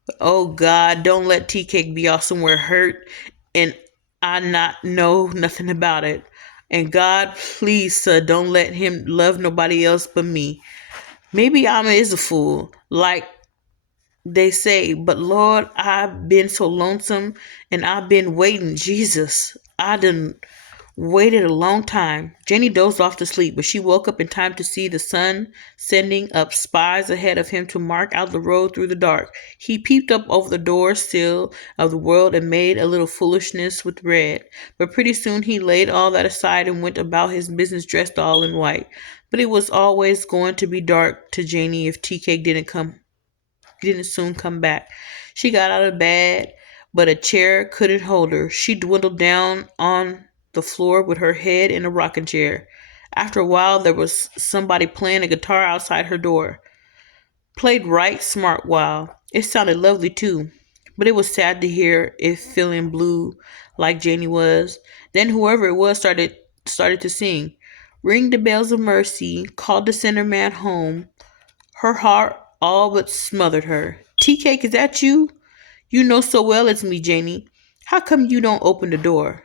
But oh God, don't let Tea Cake be off somewhere hurt and I not know nothing about it. And God, please, sir, don't let him love nobody else but me. Maybe I is a fool, like they say, but Lord, I've been so lonesome and I've been waiting. Jesus, I done waited a long time. Jenny dozed off to sleep, but she woke up in time to see the sun sending up spies ahead of him to mark out the road through the dark. He peeped up over the door sill of the world and made a little foolishness with Red, but pretty soon he laid all that aside and went about his business dressed all in white. But it was always going to be dark to Janie if Tea Cake didn't soon come back. She got out of bed, but a chair couldn't hold her. She dwindled down on the floor with her head in a rocking chair. After a while, there was somebody playing a guitar outside her door. Played right smart while. It sounded lovely too, but it was sad to hear it feeling blue like Janie was. Then whoever it was started to sing. Ring the bells of mercy, called the sinner man home. Her heart all but smothered her. Tea Cake, is that you? You know so well it's me, Janie. How come you don't open the door?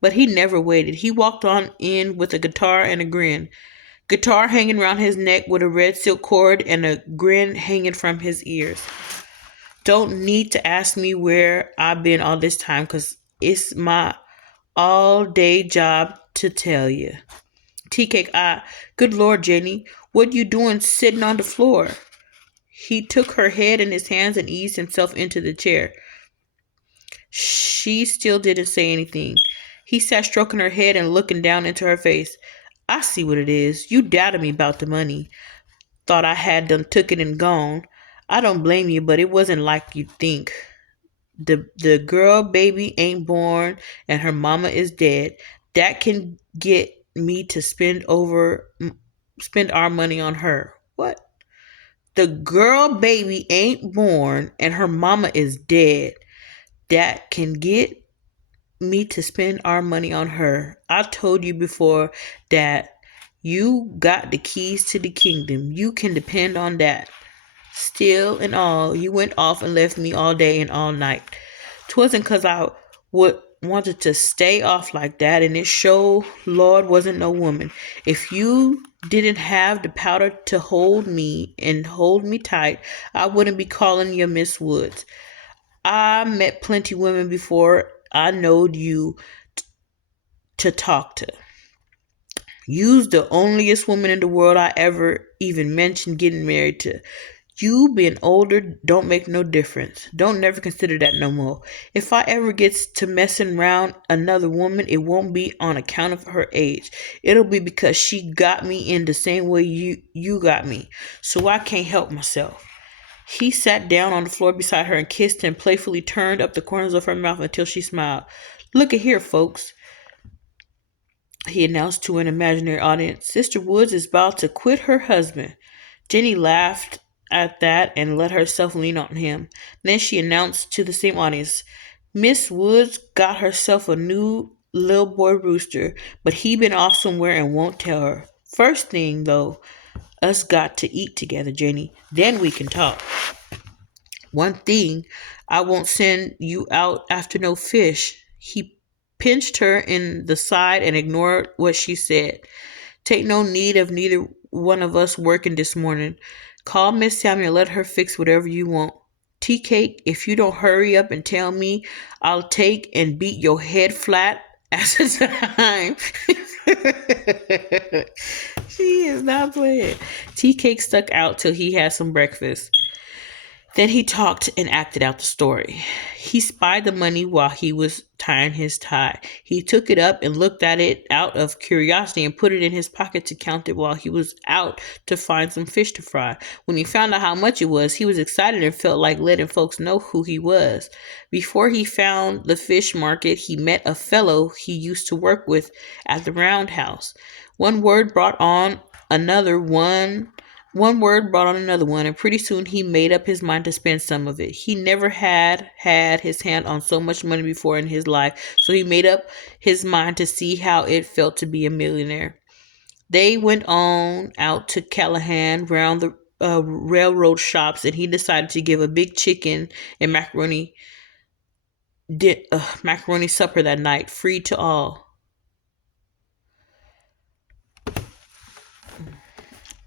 But he never waited. He walked on in with a guitar and a grin. Guitar hanging round his neck with a red silk cord and a grin hanging from his ears. Don't need to ask me where I've been all this time, 'cause it's my all-day job to tell you. Tea Cake, good Lord, Jenny, what you doing sitting on the floor? He took her head in his hands and eased himself into the chair. She still didn't say anything. He sat stroking her head and looking down into her face. I see what it is. You doubted me about the money. Thought I had done took it and gone. I don't blame you, but it wasn't like you think. The girl baby ain't born and her mama is dead. That can get me to spend our money on her. What? The girl baby ain't born and her mama is dead. That can get me to spend our money on her. I told you before that you got the keys to the kingdom. You can depend on that. Still and all, you went off and left me all day and all night. 'Twasn't 'cause I wanted to stay off like that, and it sure Lord wasn't no woman. If you didn't have the powder to hold me and hold me tight, I wouldn't be calling you Miss Woods. I met plenty women before I knowed you to talk to. You's the onlyest woman in the world I ever even mentioned getting married to. You being older don't make no difference. Don't never consider that no more. If I ever gets to messing around another woman, it won't be on account of her age. It'll be because she got me in the same way you got me. So I can't help myself. He sat down on the floor beside her and kissed and playfully turned up the corners of her mouth until she smiled. Look at here, folks, he announced to an imaginary audience. Sister Woods is about to quit her husband. Jenny laughed at that and let herself lean on him. Then she announced to the same audience, Miss Woods got herself a new little boy rooster, but he been off somewhere and won't tell her. First thing, though, us got to eat together, Jenny. Then we can talk. One thing, I won't send you out after no fish. He pinched her in the side and ignored what she said. Take no need of neither one of us working this morning. Call Miss Samuel and let her fix whatever you want. Tea cake, if you don't hurry up and tell me, I'll take and beat your head flat as a time. She is not playing. Tea cake stuck out till he had some breakfast. Then he talked and acted out the story. He spied the money while he was tying his tie. He took it up and looked at it out of curiosity and put it in his pocket to count it while he was out to find some fish to fry. When he found out how much it was, he was excited and felt like letting folks know who he was. Before he found the fish market, he met a fellow he used to work with at the roundhouse. One word brought on another one. One word brought on another one, and pretty soon he made up his mind to spend some of it. He never had his hand on so much money before in his life, so he made up his mind to see how it felt to be a millionaire. They went on out to Callahan round the railroad shops, and he decided to give a big chicken and macaroni supper that night, free to all.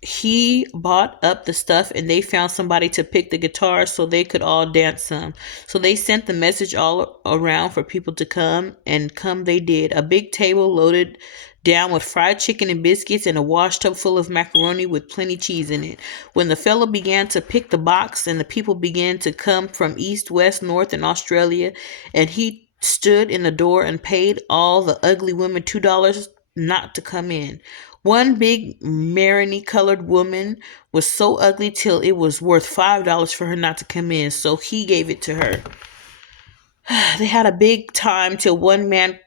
He bought up the stuff and they found somebody to pick the guitar so they could all dance some. So they sent the message all around for people to come, and come they did. A big table loaded down with fried chicken and biscuits and a wash tub full of macaroni with plenty cheese in it. When the fellow began to pick the box and the people began to come from east, west, north, and Australia, and he stood in the door and paid all the ugly women $2 not to come in. One big Marini colored woman was so ugly till it was worth $5 for her not to come in, so he gave it to her. They had a big time till one man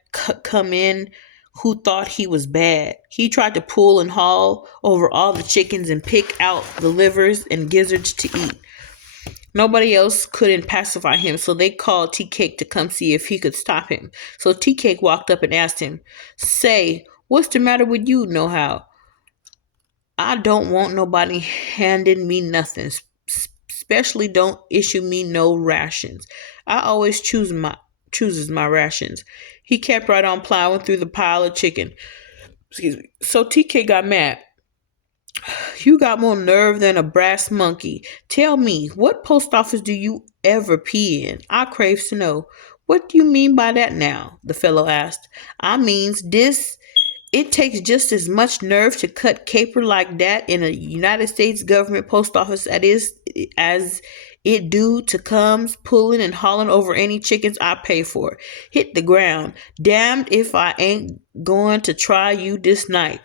come in who thought he was bad. He tried to pull and haul over all the chickens and pick out the livers and gizzards to eat. Nobody else couldn't pacify him, so they called Tea Cake to come see if he could stop him. So Tea Cake walked up and asked him, "Say, what's the matter with you, nohow? I don't want nobody handing me nothing. Especially don't issue me no rations. I always chooses my rations." He kept right on plowing through the pile of chicken. Excuse me. So TK got mad. "You got more nerve than a brass monkey. Tell me, what post office do you ever pee in? I craves to know." "What do you mean by that now?" the fellow asked. "I means this. It takes just as much nerve to cut caper like that in a United States government post office as it do to comes pulling and hauling over any chickens I pay for. Hit the ground. Damned if I ain't going to try you this night."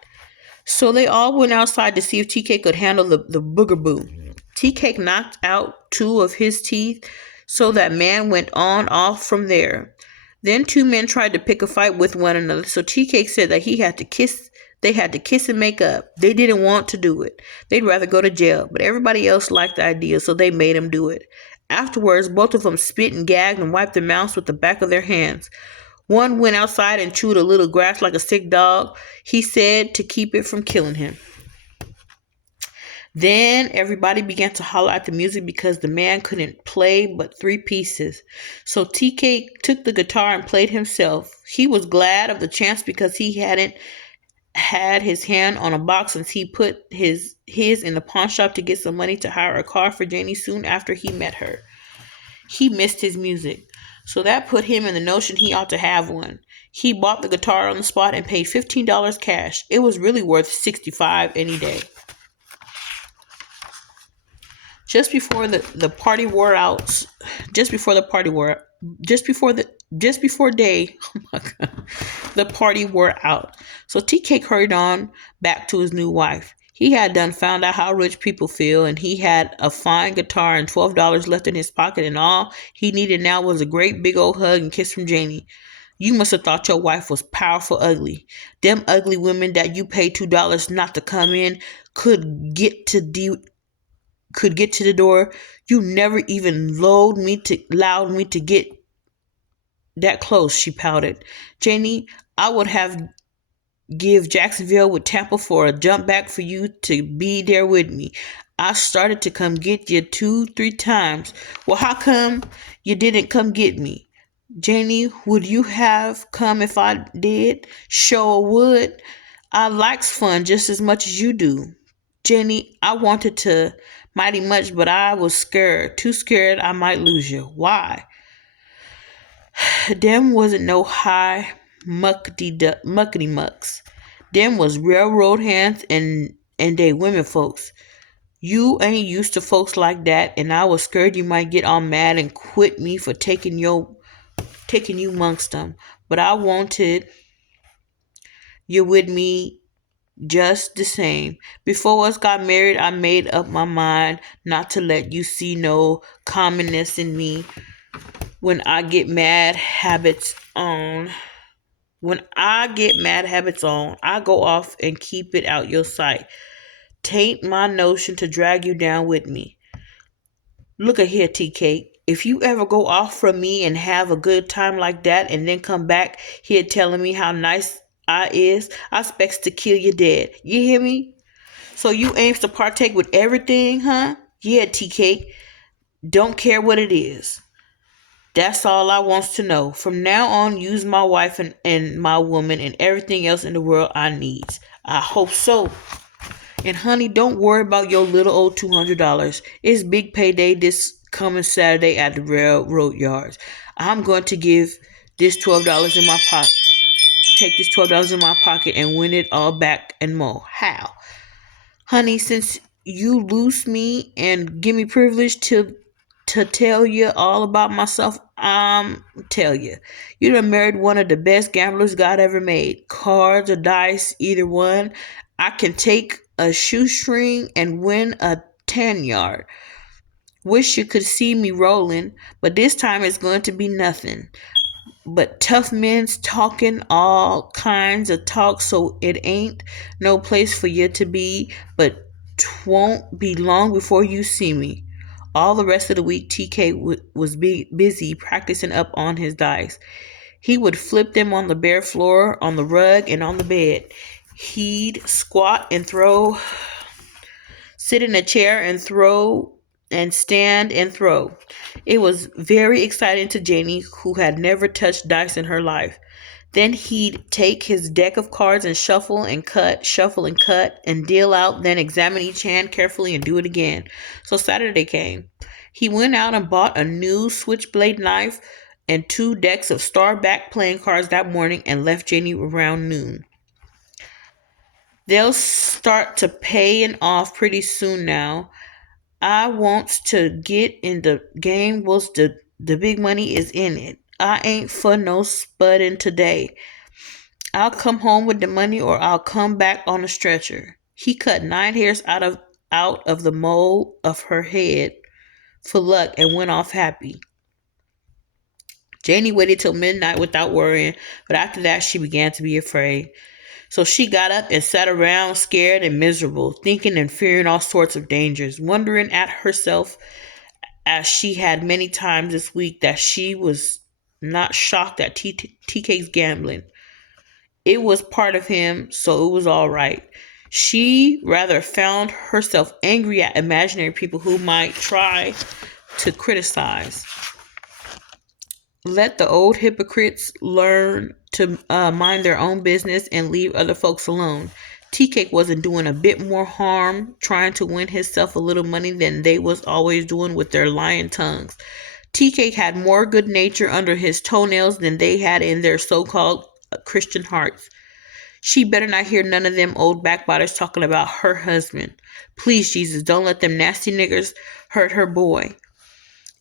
So they all went outside to see if TK could handle the boogaboo. TK knocked out two of his teeth, so that man went on off from there. Then two men tried to pick a fight with one another, so TK said that they had to kiss and make up. They didn't want to do it. They'd rather go to jail, but everybody else liked the idea, so they made him do it. Afterwards, both of them spit and gagged and wiped their mouths with the back of their hands. One went outside and chewed a little grass like a sick dog, he said, to keep it from killing him. Then everybody began to holler at the music because the man couldn't play but three pieces. So TK took the guitar and played himself. He was glad of the chance because he hadn't had his hand on a box since he put his in the pawn shop to get some money to hire a car for Janie soon after he met her. He missed his music, so that put him in the notion he ought to have one. He bought the guitar on the spot and paid $15 cash. It was really worth $65 any day. Just before the party wore out, just before day, oh my God, the party wore out. So TK hurried on back to his new wife. He had done found out how rich people feel, and he had a fine guitar and $12 left in his pocket, and all he needed now was a great big old hug and kiss from Janie. "You must have thought your wife was powerful ugly. Them ugly women that you paid $2 not to come in could get to the door. You never even allowed me to get that close," she pouted. "Janie, I would have give Jacksonville with Tampa for a jump back for you to be there with me. I started to come get you 2-3 times. Well, how come you didn't come get me?" Janie, would you have come if I did? Sure would. I likes fun just as much as you do. Jenny, I wanted to mighty much, but I was scared. Too scared I might lose you. Why? Them wasn't no high muckety mucks. Them was railroad hands and they women folks. You ain't used to folks like that, and I was scared you might get all mad and quit me for taking you amongst them. But I wanted you with me just the same. Before us got married, I made up my mind not to let you see no commonness in me. When I get mad habits on, when I get mad habits on, I go off and keep it out your sight. Tain't my notion to drag you down with me. Look at here, TK. If you ever go off from me and have a good time like that and then come back here telling me how nice I expects to kill you dead. You hear me? So you aims to partake with everything, huh? Yeah, TK. Don't care what it is. That's all I wants to know. From now on, use my wife and my woman and everything else in the world I needs. I hope so. And honey, don't worry about your little old $200. It's big payday this coming Saturday at the railroad yards. I'm going to give this $12 in my pocket. Take this $12 in my pocket and win it all back and more. How? Honey, since you loose me and give me privilege to tell you all about myself, tell you. You done married one of the best gamblers God ever made. Cards or dice, either one. I can take a shoestring and win a 10 yard. Wish you could see me rolling, but this time it's going to be nothing but tough men's talking all kinds of talk, so it ain't no place for you to be, but 'twon't be long before you see me. All the rest of the week, TK was busy practicing up on his dice. He would flip them on the bare floor, on the rug, and on the bed. He'd squat and throw, sit in a chair and throw, and stand and throw. It was very exciting to Janie, who had never touched dice in her life. Then he'd take his deck of cards and shuffle and cut, and deal out, then examine each hand carefully and do it again. So Saturday came. He went out and bought a new switchblade knife and 2 decks of Starback playing cards that morning and left Janie around noon. They'll start to paying off pretty soon now. I wants to get in the game whilst the big money is in it. I ain't for no spudding today. I'll come home with the money or I'll come back on a stretcher. He cut 9 hairs out of the mole of her head for luck and went off happy. Janie waited till midnight without worrying, but after that she began to be afraid. So she got up and sat around scared and miserable, thinking and fearing all sorts of dangers, wondering at herself as she had many times this week that she was not shocked at TK's gambling. It was part of him, so it was all right. She rather found herself angry at imaginary people who might try to criticize. Let the old hypocrites learn to mind their own business and leave other folks alone. Tea Cake wasn't doing a bit more harm trying to win himself a little money than they was always doing with their lying tongues. Tea Cake had more good nature under his toenails than they had in their so-called Christian hearts. She better not hear none of them old backbiters talking about her husband. Please, Jesus, don't let them nasty niggers hurt her boy.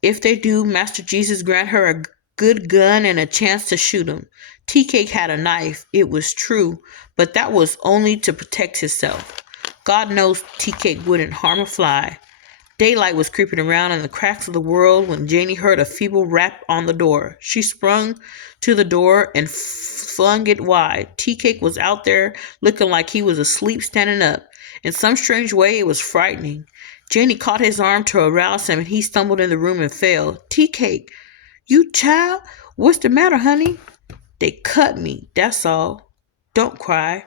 If they do, Master Jesus grant her a good gun and a chance to shoot him. Tea Cake had a knife, it was true, but that was only to protect himself. God knows Tea Cake wouldn't harm a fly. Daylight was creeping around in the cracks of the world when Janie heard a feeble rap on the door. She sprung to the door and flung it wide. Tea Cake was out there looking like he was asleep standing up. In some strange way, it was frightening. Janie caught his arm to arouse him and he stumbled in the room and fell. Tea Cake, you child? What's the matter, honey? They cut me, that's all. Don't cry.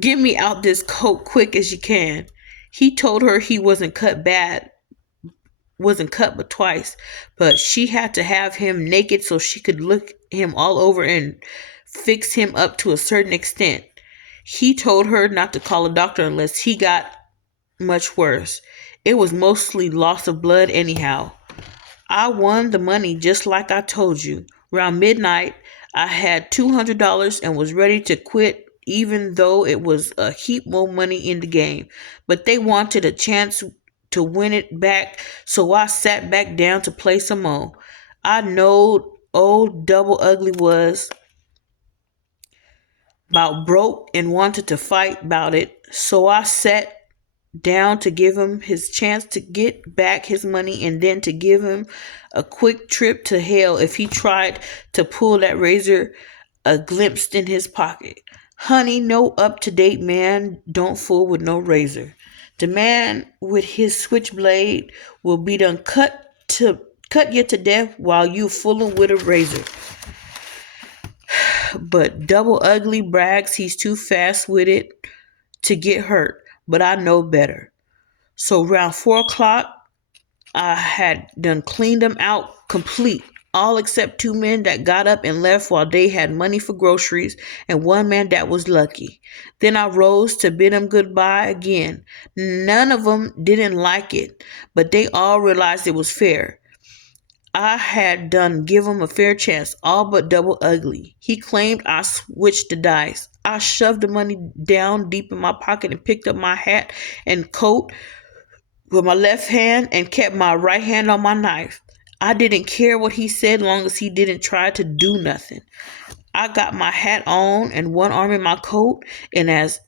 Get me out this coat quick as you can. He told her he wasn't cut bad, wasn't cut but twice, but she had to have him naked so she could look him all over and fix him up to a certain extent. He told her not to call a doctor unless he got much worse. It was mostly loss of blood anyhow. I won the money just like I told you. Around midnight, I had $200 and was ready to quit even though it was a heap more money in the game. But they wanted a chance to win it back, so I sat back down to play some more. I knowed old Double Ugly was about broke and wanted to fight about it, so I sat down to give him his chance to get back his money and then to give him a quick trip to hell if he tried to pull that razor a glimpse in his pocket. Honey, no up-to-date man don't fool with no razor. The man with his switchblade will be done cut you to death while you fooling with a razor. But Double Ugly brags he's too fast with it to get hurt, but I know better. So around 4 o'clock, I had done cleaned them out complete, all except two men that got up and left while they had money for groceries, and one man that was lucky. Then I rose to bid them goodbye again. None of them didn't like it, but they all realized it was fair. I had done give him a fair chance, all but Double Ugly. He claimed I switched the dice. I shoved the money down deep in my pocket and picked up my hat and coat with my left hand and kept my right hand on my knife. I didn't care what he said long as he didn't try to do nothing. I got my hat on and one arm in my coat as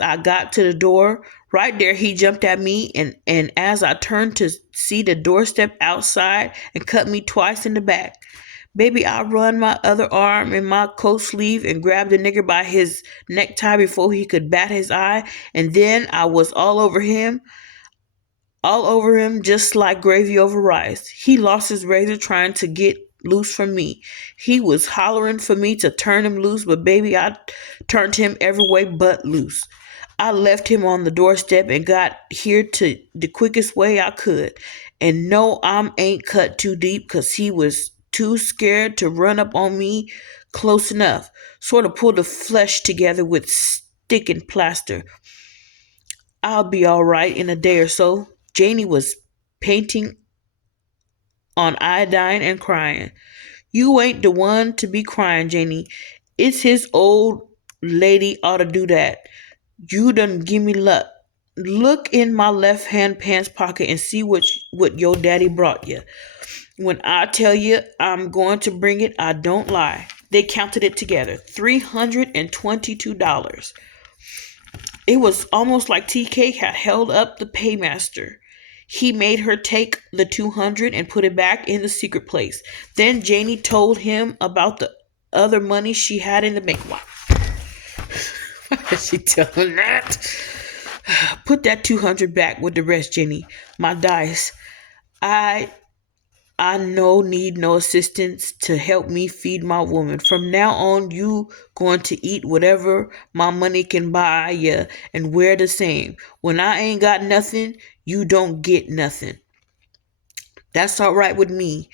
I got to the door. Right there he jumped at me and as I turned to see the doorstep outside and cut me twice in the back. Baby, I run my other arm in my coat sleeve and grabbed the nigger by his necktie before he could bat his eye, and then I was all over him just like gravy over rice. He lost his razor trying to get loose from me. He was hollering for me to turn him loose, but baby, I turned him every way but loose. I left him on the doorstep and got here to the quickest way I could. And no, I ain't cut too deep because he was too scared to run up on me close enough. Sort of pulled the flesh together with stick and plaster. I'll be all right in a day or so. Janie was painting on iodine and crying. You ain't the one to be crying, Janie. It's his old lady ought to do that. You done give me luck. Look in my left hand pants pocket and see what your daddy brought you. When I tell you I'm going to bring it, I don't lie. They counted it together. $322. It was almost like TK had held up the paymaster. He made her take the $200 and put it back in the secret place. Then Janie told him about the other money she had in the bank. Why did she tell him that? Put that $200 back with the rest, Janie. My dice. I no need no assistance to help me feed my woman. From now on, you going to eat whatever my money can buy ya and wear the same. When I ain't got nothing, you don't get nothing. That's all right with me.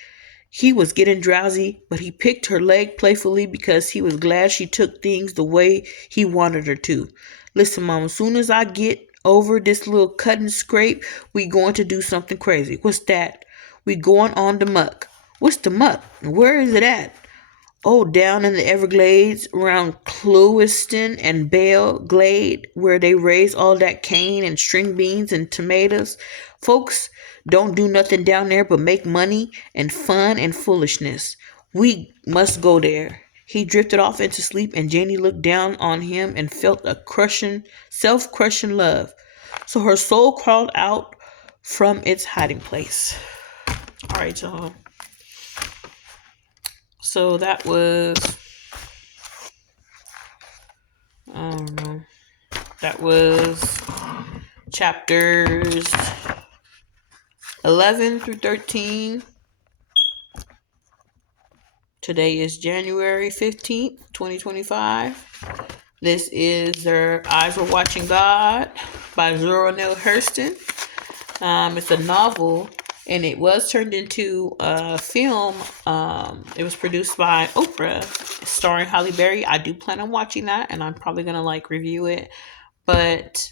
He was getting drowsy, but he picked her leg playfully because he was glad she took things the way he wanted her to. Listen, Mom, as soon as I get over this little cut and scrape, we going to do something crazy. What's that? We going on the muck. What's the muck? Where is it at? Oh, down in the Everglades around Clewiston and Belle Glade, where they raise all that cane and string beans and tomatoes. Folks don't do nothing down there but make money and fun and foolishness. We must go there. He drifted off into sleep, and Janie looked down on him and felt a self-crushing love. So her soul crawled out from its hiding place. All right, y'all. So that was, I don't know, that was chapters 11 through 13. Today is January 15th, 2025. This is Their Eyes Were Watching God by Zora Neale Hurston. It's a novel, and it was turned into a film. It was produced by Oprah, starring Halle Berry. I do plan on watching that, and I'm probably gonna like review it, but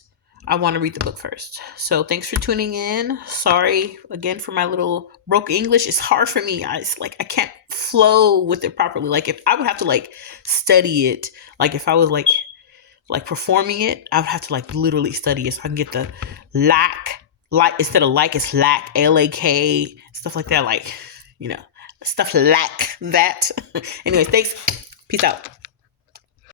I want to read the book first. So thanks for tuning in. Sorry again for my little broke English. It's hard for me. It's like I can't flow with it properly. Like if I would have to like study it, like if I was like performing it, I would have to like literally study it so I can get the lack, like instead of like it's lack, LAK, stuff like that, like, you know, stuff like that. Anyways, thanks. Peace out.